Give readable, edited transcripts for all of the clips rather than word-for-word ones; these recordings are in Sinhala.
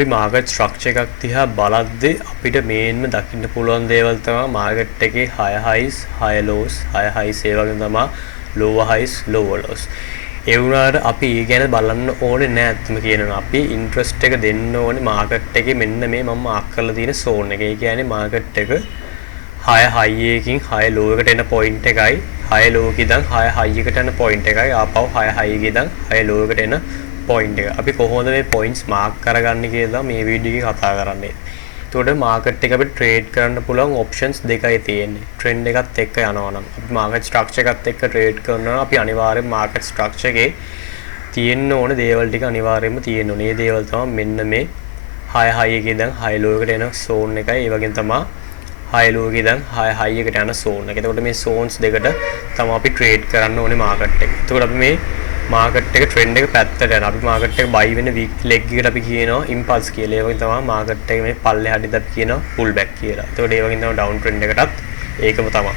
අපි මාකට් ස්ට්‍රක්චර් එකක් දිහා බලද්දී අපිට මේන්ම දකින්න පුළුවන් දේවල් තමයි මාකට් එකේ high highs, high lows, high highs ඒ වගේ තමයි lower highs, lower lows. ඒ වුණාට අපි ඒ ගැන බලන්න ඕනේ නෑ අත්‍යම කියනවා. අපි ඉන්ට්‍රස්ට් එක දෙන්න ඕනේ මාකට් එකේ මෙන්න මේ මම මාක් කරලා තියෙන zone එක. ඒ කියන්නේ මාකට් එක high high එකකින් high low එකට එන point එකයි high low එකකින් ඉඳන් high high එකට යන point එකයි ආපහු high high එකකින් ඉඳන් high low එකට එන point එක. අපි කොහොමද මේ points mark කරගන්නේ කියලා මේ වීඩියෝ එකේ කතා කරන්නේ. එතකොට market එක අපිට trade කරන්න පුළුවන් options දෙකයි තියෙන්නේ. trend එකත් එක්ක යනවා නම් අපි market structure එකත් එක්ක trade කරනවා නම් අපි අනිවාර්යෙන් market structure එකේ තියෙන්න ඕන දේවල් ටික අනිවාර්යෙන්ම තියෙන්න ඕනේ. මේ දේවල් තමයි මෙන්න මේ high high එකේ ඉඳන් high low එකට එන zone එකයි. ඒ වගේම තමයි high low එකේ ඉඳන් high එකට යන zone එක. එතකොට මේ zones දෙකට තමයි අපි trade කරන්න ඕනේ market එක. එතකොට අපි මේ market එක trend එක පැත්තට යනවා. අපි market එක buy වෙන leg එකට අපි කියනවා impulse කියලා. ඒ වගේ තමයි market එක මේ පල්ලෙහාට අපි කියනවා pull back කියලා. ඒතකොට ඒ වගේ තමයි down trend එකටත් ඒකම තමයි.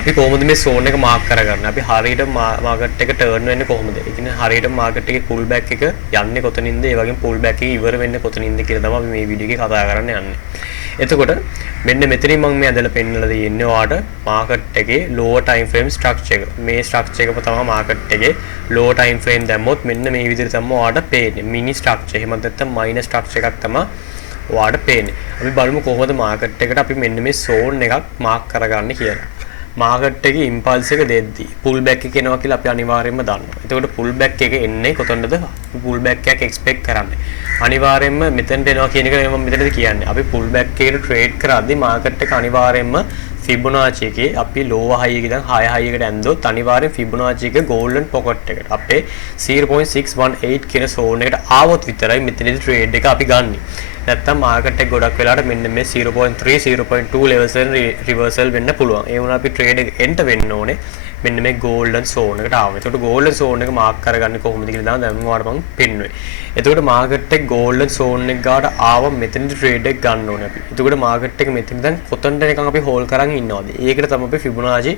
අපි කොහොමද මේ zone එක mark කරගන්නේ? අපි හරියට market එක turn වෙන්නේ කොහොමද? ඒ කියන්නේ හරියට market එකේ pull back එක යන්නේ කොතනින්ද? ඒ වගේම pull back එක ඉවර වෙන්නේ කොතනින්ද කියලා තමයි අපි මේ වීඩියෝ එකේ කතා කරන්න යන්නේ. එතකොට මෙන්න මෙතනින් මම මේ අදලා පෙන්නලා දෙන්නේ ඔයාලට market එකේ lower time frame structure එක. මේ structure එකම තමයි market එකේ lower time frame දැම්මොත් මෙන්න මේ විදිහට තමයි ඔයාලට පේන්නේ. mini structure. එහෙම නැත්නම් minor structure එකක් තමයි ඔයාලට පේන්නේ. අපි බලමු කොහොමද market එකට අපි මෙන්න මේ zone එකක් mark කරගන්නේ කියලා. market එකේ impulse එක දෙද්දී pull back එක එනවා කියලා අපි අනිවාර්යයෙන්ම දන්නවා. එතකොට pull back එක එන්නේ කොතනද? pull back එකක් expect කරන්නේ. අනිවාර්යයෙන්ම මෙතනට එනවා කියන එක මම මෙතනදී කියන්නේ. අපි pull back එකට trade කරද්දී market එක අනිවාර්යයෙන්ම Fibonacci එකේ අපි lower high එකේ ඉඳන් high එකට ඇන්දොත් අනිවාර්යෙන් Fibonacci එක golden pocket එකට අපේ 0.618 කියන zone එකට ආවොත් විතරයි මෙතනදී trade එක අපි ගන්නෙ. නැත්තම් market එක ගොඩක් වෙලාවට මෙන්න මේ 0.3 0.2 levels වලින් reversal වෙන්න පුළුවන්. ඒ වුණා අපි trade එක enter වෙන්න ඕනේ මෙන්න මේ golden zone එකට ආව. එතකොට golden zone එක mark කරගන්නේ කොහොමද කියලා දැන් ඔයාලට මම පෙන්නුවේ. එතකොට market එක golden zone එක ගාට ආව මෙතනදී trade එක ගන්න ඕනේ අපි. එතකොට market එක මෙතන දැන් කොතනද නිකන් අපි hold කරන් ඉන්නවද? ඒකට තමයි අපි Fibonacci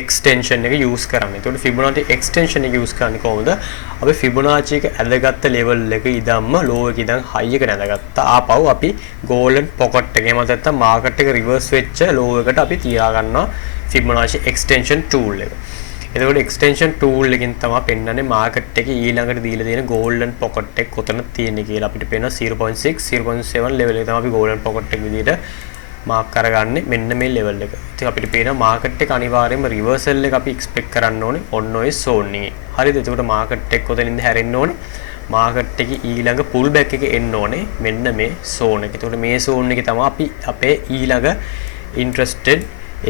extension එක use කරන්නේ. එතකොට Fibonacci extension එක use කරන්නේ කොහොමද? අපි Fibonacci එක ඇදගත්ත level එක ඉදන්ම low එක ඉදන් high එකට ඇදගත්තා. ආපහු අපි golden pocket එකේ මත නැත්තම් market එක reverse වෙච්ච low එකට අපි තියා ගන්නවා Fibonacci extension tool එක. එතකොට extension tool එකෙන් තමයි පෙන්වන්නේ market එකේ ඊළඟට දීලා තියෙන golden pocket එක කොතනද තියෙන්නේ කියලා. අපිට පේනවා 0.6 0.7 level එක තමයි අපි golden pocket එක විදිහට mark කරගන්නේ මෙන්න මේ level එක. ඉතින් අපිට පේනවා market එක අනිවාර්යයෙන්ම reversal එක අපි expect කරන්න ඕනේ ඔන්න ඔය zone එකේ. හරිද? එතකොට market එක කොතනින්ද හැරෙන්න ඕනේ? market එකේ ඊළඟ pull back එක එන්න ඕනේ මෙන්න මේ zone එක. එතකොට මේ zone එකේ තමයි අපි අපේ ඊළඟ interested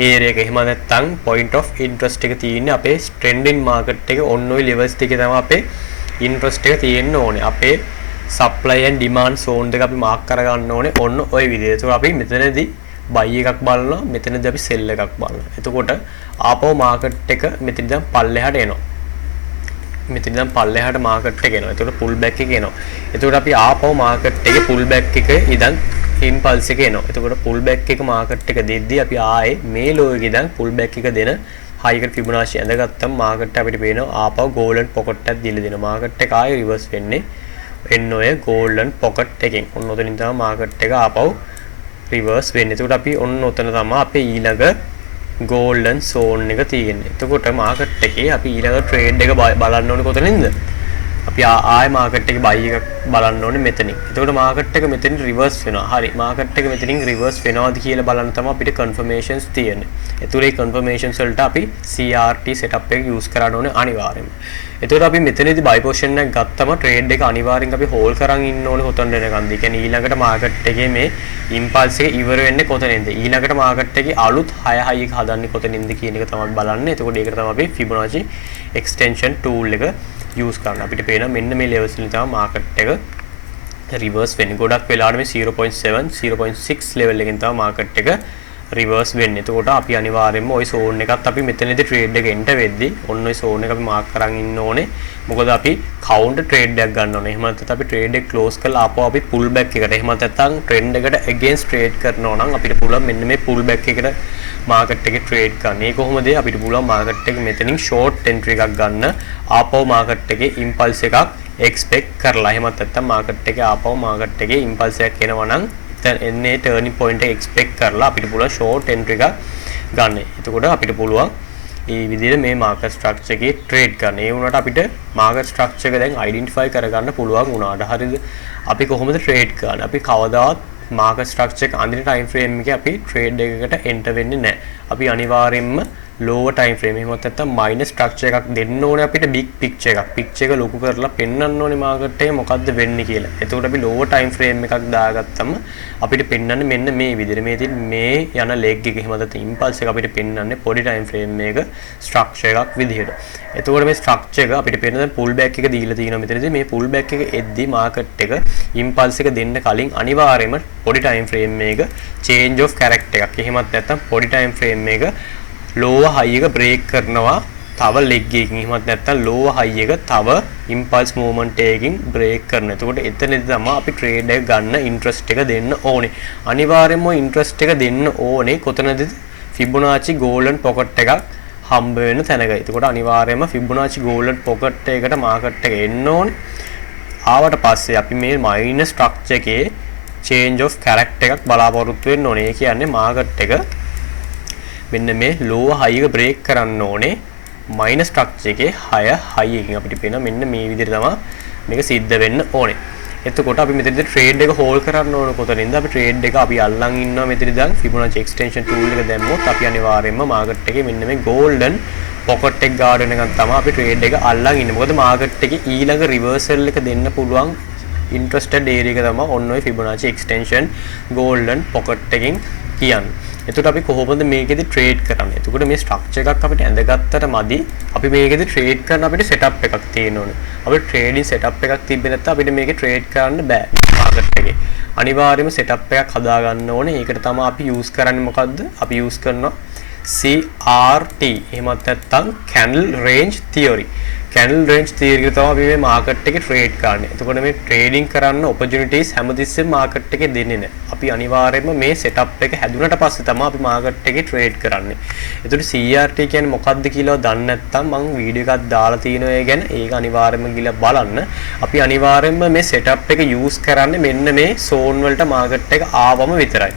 area එක. එහෙම නැත්නම් point of interest එක තියෙන්නේ අපේ trending market එකේ ඔන්න ඔය levels ටිකේ තමයි අපේ interest එක තියෙන්න ඕනේ. අපේ supply and demand zone දෙක අපි mark කරගන්න ඕනේ ඔන්න ඔය විදිහට. ඒක අපි මෙතනදී buy එකක් බලනවා, මෙතනදී අපි sell එකක් බලනවා. එතකොට ආපහු market එක මෙතන ඉඳන් පල්ලෙහාට එනවා. මෙතන ඉඳන් පල්ලෙහාට market එක එනවා. එතකොට pull back එක එනවා. එතකොට අපි ආපහු market එකේ pull back එක ඉඳන් impulse එක එනවා. එතකොට pull back එක market එක දෙද්දී අපි ආයේ මේ low එකේ ඉඳන් pull back එක දෙන high එකට Fibonacci ඇඳගත්තම market අපිට පේනවා ආපහු golden pocket එකක් දීලා දෙනවා. market එක ආයේ reverse වෙන්නේ එන්න ඔය golden pocket එකෙන්. ඔන්න ඔතනින් තමයි market එක ආපහු reverse වෙන්නේ. එතකොට අපි ඔන්න ඔතන තමයි අපේ ඊළඟ golden zone එක තියෙන්නේ. එතකොට market එකේ අපි ඊළඟ trade එක බලන්න ඕනේ කොතනින්ද? අපි ආයෙ market එකේ buy එකක් බලන්න ඕනේ මෙතනින්. එතකොට market එක මෙතනින් reverse වෙනවා. හරි. market එක මෙතනින් reverse වෙනවද කියලා බලන්න තමයි අපිට confirmations තියෙන්නේ. ඒතර ඒ confirmations වලට අපි CRT setup එක use කරන්න ඕනේ අනිවාර්යයෙන්ම. එතකොට අපි මෙතනදී buy position එක ගත්තම trade එක අනිවාර්යෙන් අපි hold කරන් ඉන්න ඕනේ කොතනද එනකන්ද. ඒ කියන්නේ ඊළඟට market එකේ මේ impulse එක ඉවර වෙන්නේ කොතනින්ද? ඊළඟට market එකේ අලුත් high එක හදන්නේ කොතනින්ද කියන එක තමයි බලන්නේ. එතකොට ඒකට තමයි අපි Fibonacci extension tool එක use කරන්න. අපිට පේනවා මෙන්න මේ levels වලින් තමයි market එක reverse වෙන්නේ. ගොඩක් වෙලාවට මේ 0.7 0.6 level එකෙන් තමයි market එක reverse වෙන්නේ. එතකොට අපි අනිවාර්යයෙන්ම ওই zone එකත් අපි මෙතනදී trade එක enter වෙද්දී ඔන්න ඔය zone එක අපි mark කරන් ඉන්න ඕනේ. මොකද අපි counter trade එකක් ගන්න ඕනේ. එහෙම නැත්නම් අපි trade එක close කරලා ආපහු අපි pull back එකට එහෙම නැත්නම් trend එකට against trade කරනවා නම් අපිට පුළුවන් මෙන්න මේ pull back එකට market එකේ trade ගන්න. ඒ කොහොමද? අපිට පුළුවන් market එක මෙතනින් short entry එකක් ගන්න. ආපහු market එකේ impulse එකක් එක්ස්පෙක්ට් කරලා. එහෙමත් නැත්නම් මාකට් එකේ ආපහු මාකට් එකේ ඉම්පල්ස් එකක් එනවා නම් එන්නේ ටර්නින් පොයින්ට් එක එක්ස්පෙක්ට් කරලා අපිට පුළුවන් ෂෝට් එන්ට්‍රි එකක් ගන්න. එතකොට අපිට පුළුවන් මේ විදිහට මේ මාකට් ස්ට්‍රක්චර් එකේ ට්‍රේඩ් කරන්න. ඒ වුණාට අපිට මාකට් ස්ට්‍රක්චර් එක දැන් අයිඩෙන්ටිෆයි කරගන්න පුළුවන් වුණාට හරියද? අපි කොහොමද ට්‍රේඩ් කරන්නේ? අපි කවදාවත් මාකට් ස්ට්‍රක්චර් එක අඳින ටයිම් ෆ්‍රේම් එකේ අපි ට්‍රේඩ් එකකට එන්ටර් වෙන්නේ නැහැ. අපි අනිවාර්යයෙන්ම lower time frame එහෙමත් නැත්නම් minus structure එකක් දෙන්න ඕනේ අපිට big picture එකක්. picture එක ලොකු කරලා පෙන්වන්න ඕනේ market එකේ මොකද්ද වෙන්නේ කියලා. එතකොට අපි lower time frame එකක් දාගත්තම අපිට පෙන්වන්නේ මෙන්න මේ විදිහට. මේ තියෙන මේ යන leg එක එහෙම නැත්නම් impulse එක අපිට පෙන්වන්නේ පොඩි time frame එක structure එකක් විදිහට. එතකොට මේ structure එක අපිට පෙන්වන pull back එක දීලා තියෙනවා මෙතනදී. මේ pull back එක එද්දි market එක impulse එක දෙන්න කලින් අනිවාර්යයෙන්ම පොඩි time frame එක change of character එකක්. එහෙමත් නැත්නම් පොඩි time frame එක lower high එක break කරනවා තව leg එකකින්. එහෙමත් නැත්නම් lower high එක තව impulse movement එකකින් break කරනවා. එතකොට එතනදී තමයි අපි trade එක ගන්න interest එක දෙන්න ඕනේ. අනිවාර්යයෙන්ම interest එක දෙන්න ඕනේ කොතනද? Fibonacci golden pocket එකක් හම්බ වෙන තැනක. එතකොට අනිවාර්යයෙන්ම Fibonacci golden pocket එකකට market එක එන්න ඕනේ. ආවට පස්සේ අපි මේ minus structure එකේ change of character එකක් බලාපොරොත්තු වෙන්න ඕනේ. ඒ කියන්නේ market එක මෙන්න මේ lower high එක break කරන්න ඕනේ minus structure එකේ higher high එකකින්. අපිට පේන මෙන්න මේ විදිහට තමයි මේක සිද්ධ වෙන්න ඕනේ. එතකොට අපි මෙතනදී trade එක hold කරන්න ඕන කොතනින්ද? අපි trade එක අපි අල්ලන් ඉන්නවා මෙතනදී දැන් Fibonacci extension tool එක දැම්මොත් අපි අනිවාර්යයෙන්ම market එකේ මෙන්න මේ golden pocket එක guard වෙනකන් තමයි අපි trade එක අල්ලන් ඉන්නේ. මොකද market එකේ ඊළඟ reversal එක දෙන්න පුළුවන් interested area එක තමයි ඔන්න ඔය Fibonacci extension golden pocket එකකින් කියන්නේ. එතකොට අපි කොහොමද මේකෙදි ට්‍රේඩ් කරන්නේ? එතකොට මේ ස්ට්‍රක්චර් එකක් අපිට ඇඳගත්තට මදි. අපි මේකෙදි ට්‍රේඩ් කරන්න අපිට සෙටප් එකක් තියෙන්න ඕනේ. අපිට ට්‍රේඩින් සෙටප් එකක් තිබ්බේ නැත්නම් අපිට මේකේ ට්‍රේඩ් කරන්න බෑ මාකට් එකේ. අනිවාර්යයෙන්ම සෙටප් එකක් හදා ගන්න ඕනේ. ඒකට තමයි අපි යූස් කරන්නේ මොකද්ද? අපි යූස් කරනවා CRT. එහෙමත් නැත්නම් candle range theory. candle range theory එක තමයි අපි මේ මාකට් එකේ ට්‍රේඩ් කරන්නේ. එතකොට මේ ට්‍රේඩින් කරන්න opportunities හැමතිස්සෙම මාකට් එකේ දෙන්නේ නැහැ. අපි අනිවාර්යයෙන්ම මේ setup එක හැදුනට පස්සේ තමයි අපි මාකට් එකේ ට්‍රේඩ් කරන්නේ. එතකොට CRT කියන්නේ මොකක්ද කියලා දන්නේ නැත්නම් මම වීඩියෝ එකක් දාලා තියෙනවා ඒ ගැන. ඒක අනිවාර්යයෙන්ම ගිහලා බලන්න. අපි අනිවාර්යයෙන්ම මේ setup එක use කරන්නේ මෙන්න මේ zone වලට මාකට් එක ආවම විතරයි.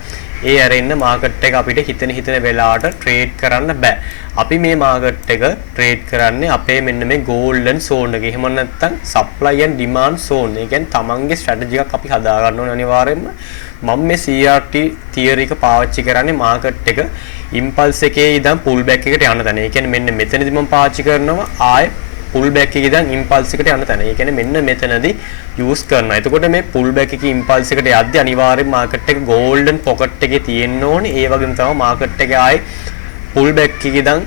ඒ ඇරෙන්න මාකට් එක අපිට හිතන වෙලාවට ට්‍රේඩ් කරන්න බෑ. අපි මේ මාකට් එක ට්‍රේඩ් කරන්නේ අපේ මෙන්න මේ golden zone එකේ. එහෙම නැත්නම් supply and demand zone. ඒ කියන්නේ තමන්ගේ strategy එකක් අපි හදා ගන්න ඕනේ අනිවාර්යයෙන්ම. මම මේ CRT theory එක පාවිච්චි කරන්නේ මාකට් එක impulse එකේ ඉඳන් pull back එකට යන තැන. ඒ කියන්නේ මෙන්න මෙතනදී මම පාවිච්චි කරනවා ආයේ pull back එකේ ඉඳන් impulse එකට යන තැන. ඒ කියන්නේ මෙන්න මෙතනදී use කරනවා. එතකොට මේ pull back එකේ impulse එකට යද්දි අනිවාර්යෙන් market එක golden pocket එකේ තියෙන්න ඕනේ. ඒ වගේම තමයි market එකේ ආයේ pull back එකේ ඉඳන්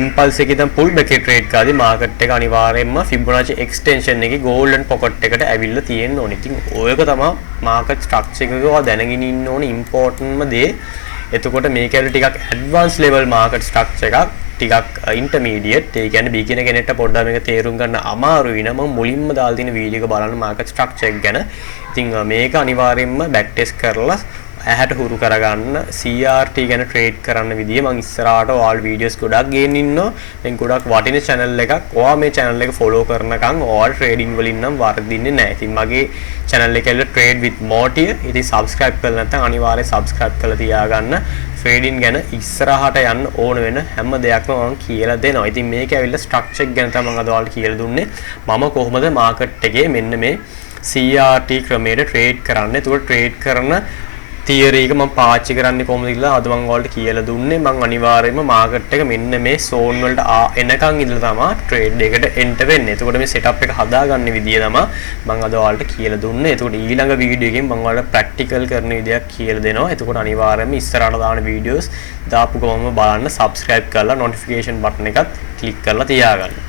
impulse එකේ ඉඳන් pull back එකේ trade කරද්දී market එක අනිවාර්යෙන්ම Fibonacci extension එකේ golden pocket එකට ඇවිල්ලා තියෙන්න ඕනේ. ඉතින් ඔයක තමයි market structure එකක ඔයා දැනගෙන ඉන්න ඕනේ importantම දේ. එතකොට මේක ඇවිල්ලා ටිකක් advanced level market structure එකක්. ටිකක් intermediate. ඒ කියන්නේ beginner කෙනෙක්ට පොඩ්ඩක් මේක තේරුම් ගන්න අමාරුයි නම මුලින්ම දාලා තියෙන වීඩියෝ එක බලන්න market structure එක ගැන. ඉතින් මේක අනිවාර්යයෙන්ම back test කරලා ඇහැට හුරු කරගන්න CRT ගැන ට්‍රේඩ් කරන්න විදිය මම ඉස්සරහට ඔයාලා වීඩියෝස් ගොඩක් ගේන්න ඉන්නවා. දැන් ගොඩක් වටින channel එකක්. ඔයා මේ channel එක follow කරනකම් ඔයාලා trading වලින් නම් වර්ධින්නේ නැහැ. ඉතින් මගේ channel එක ඇවිල්ලා trade with Motiya. ඉතින් subscribe කරලා නැත්නම් අනිවාර්යයෙන් subscribe කරලා තියාගන්න. ට්‍රේඩින් ගැන ඉස්සරහට යන්න ඕන වෙන හැම දෙයක්ම මම කියලා දෙනවා. ඉතින් මේක ඇවිල්ලා ස්ට්‍රක්චර් ගැන තමයි මම අද ඔයාලට කියලා දුන්නේ. මම කොහොමද මාකට් එකේ මෙන්න මේ CRT ක්‍රමයට ට්‍රේඩ් කරන්නේ. ඒකට ට්‍රේඩ් කරන තියරි එක මම පාවිච්චි කරන්නේ කොහොමද කියලා අද මම ඔයාලට කියලා දුන්නේ. මම අනිවාර්යයෙන්ම මාකට් එක මෙන්න මේ zone වලට එනකන් ඉඳලා තමයි ට්‍රේඩ් එකට එන්ටර් වෙන්නේ. එතකොට මේ setup එක හදාගන්න විදිය තමයි මම අද ඔයාලට කියලා දුන්නේ. එතකොට ඊළඟ වීඩියෝ එකෙන් මම ඔයාලට ප්‍රැක්ටිකල් කරන විදියක් කියලා දෙනවා. එතකොට අනිවාර්යයෙන්ම ඉස්සරහට දාන වීඩියෝස් දාපු ගමන්ම බලන්න subscribe කරලා notification button එකත් click කරලා තියාගන්න.